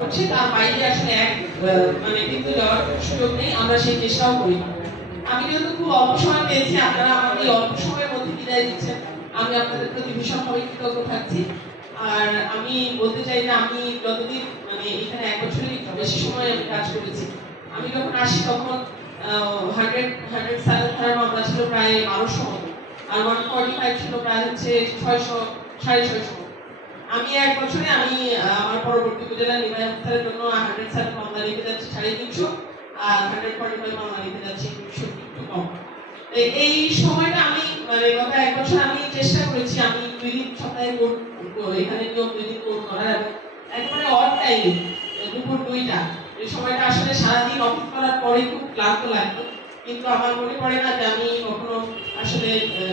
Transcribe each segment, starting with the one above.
হচ্ছে তার বাইরে আসলে এক মানে কিন্তু যাওয়ার সুযোগ নেই, আমরা সেই চেষ্টাও করি। আমি যেহেতু খুব অল্প সময় পেয়েছি, আপনারা আমাকে অল্প সময়ের মধ্যে বিদায় দিচ্ছেন, আমি আপনাদের প্রতি ভীষণভাবে কৃতজ্ঞ থাকছি। আর আমি বলতে চাই যে আমি যতদিন মানে এখানে 1 বছরের একটু বেশি সময় আমি কাজ করেছি। আমি যখন আসি তখন 100 ধারার মামলা ছিল প্রায় 1200 মতো, আর 145 ছিল প্রায় হচ্ছে 600 650 মতো। আমি 1 বছরে আমি আমার পরবর্তী উপজেলা নির্বাহী অফিসারের জন্য 107 মামলা রেখে যাচ্ছি 350, আর 145 মামলা রেখে যাচ্ছি 200 একটু কম। এই সময়টা আমি মানে গত 1 বছর আমি চেষ্টা করেছি আমি 2 দিন সপ্তাহে কোর্ট এখানে নিয়ম 2 দিন কোর্ট করার, এবং একেবারে অড টাইম দুপুর 2টা, এই সময়টা আসলে সারাদিন অফিস করার পরে খুব ক্লান্ত লাগতো, কিন্তু আমার মনে পড়ে না যে আমি কখনো আসলে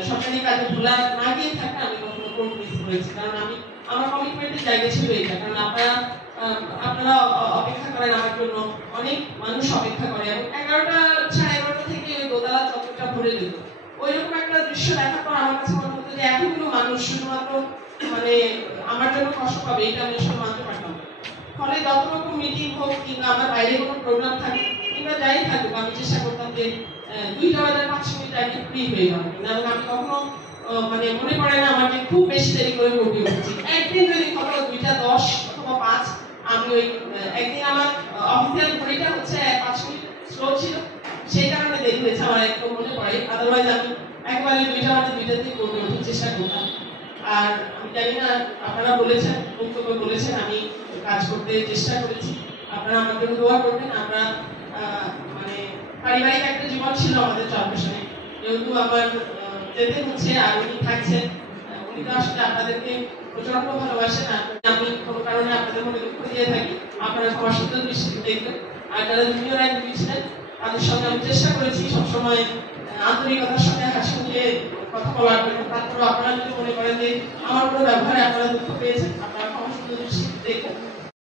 সরকারি কাজে ভোলা না গিয়ে থাকলে আমি কখনো কোর্ট মিস করেছি, কারণ আমি আমার কমিটমেন্টের জায়গা ছিল এটা। কারণ আপনারা অপেক্ষা করেন আমার জন্য, অনেক মানুষ অপেক্ষা করে, এবং 11টা 11:30 থেকে ওই দোতলা চত্বরটা ভরে যেত। ওইরকম একটা দৃশ্য দেখার পর আমার কাছে মনে হতো যে এতগুলো মানুষ শুধুমাত্র মানে আমার জন্য কষ্ট পাবে, এটা আমি আসলে মানতে পারতাম না। ফলে যত রকম মিটিং হোক কিংবা আমার বাইরে কোনো প্রোগ্রাম থাকে কিংবা যাই থাকুক, আমি চেষ্টা করতাম যে 2টা বাজার 5 মিনিট আগে ফ্রি হয়ে যাবো, এবং আমি কখনো মানে মনে পড়ে না আমার যে খুব বেশি দেরি করে কোর্টে উঠেছি। একদিন যদি কখনো 2টা 10 অথবা 5, আমি ওই একদিন আমার অফিসিয়াল ঘড়িটা হচ্ছে 5 মিনিট স্লো ছিল, সেই কারণে দেরি হয়েছে আমার একদম মনে পড়ে। আদারওয়াইজ আমি একবারে 2টা বাজে 2টাতেই কোর্টে ওঠার চেষ্টা করতাম। আর আমি জানি না, আপনারা বলেছেন, বক্তব্য বলেছেন, আমি কাজ করতে চেষ্টা করেছি, আপনারা আমার জন্য দোয়া করবেন। আমরা মানে পারিবারিক একটা জীবন ছিল আমাদের চরপেশনে, যেহেতু আমার যেতে হচ্ছে আর উনি থাকছেন, উনি তো আসলে আপনাদেরকে প্রচন্ড ভালোবাসেন, আর আমি কোনো কারণে আপনাদের মনে দুঃখ দিয়ে থাকি, আপনারা ক্ষমাসুন্দর দৃষ্টিতে দেখবেন। আর যারা জুনিয়র আইনজীবী ছিলেন তাদের সঙ্গে আমি চেষ্টা করেছি সবসময় আন্তরিকতার সঙ্গে হাসি মুখে কথা বলার জন্য। তারপরে আপনারা যদি মনে করেন যে আমার কোনো ব্যবহারে আপনারা দুঃখ পেয়েছেন, আপনারা ক্ষমাসুন্দর দৃষ্টিতে দেখবেন।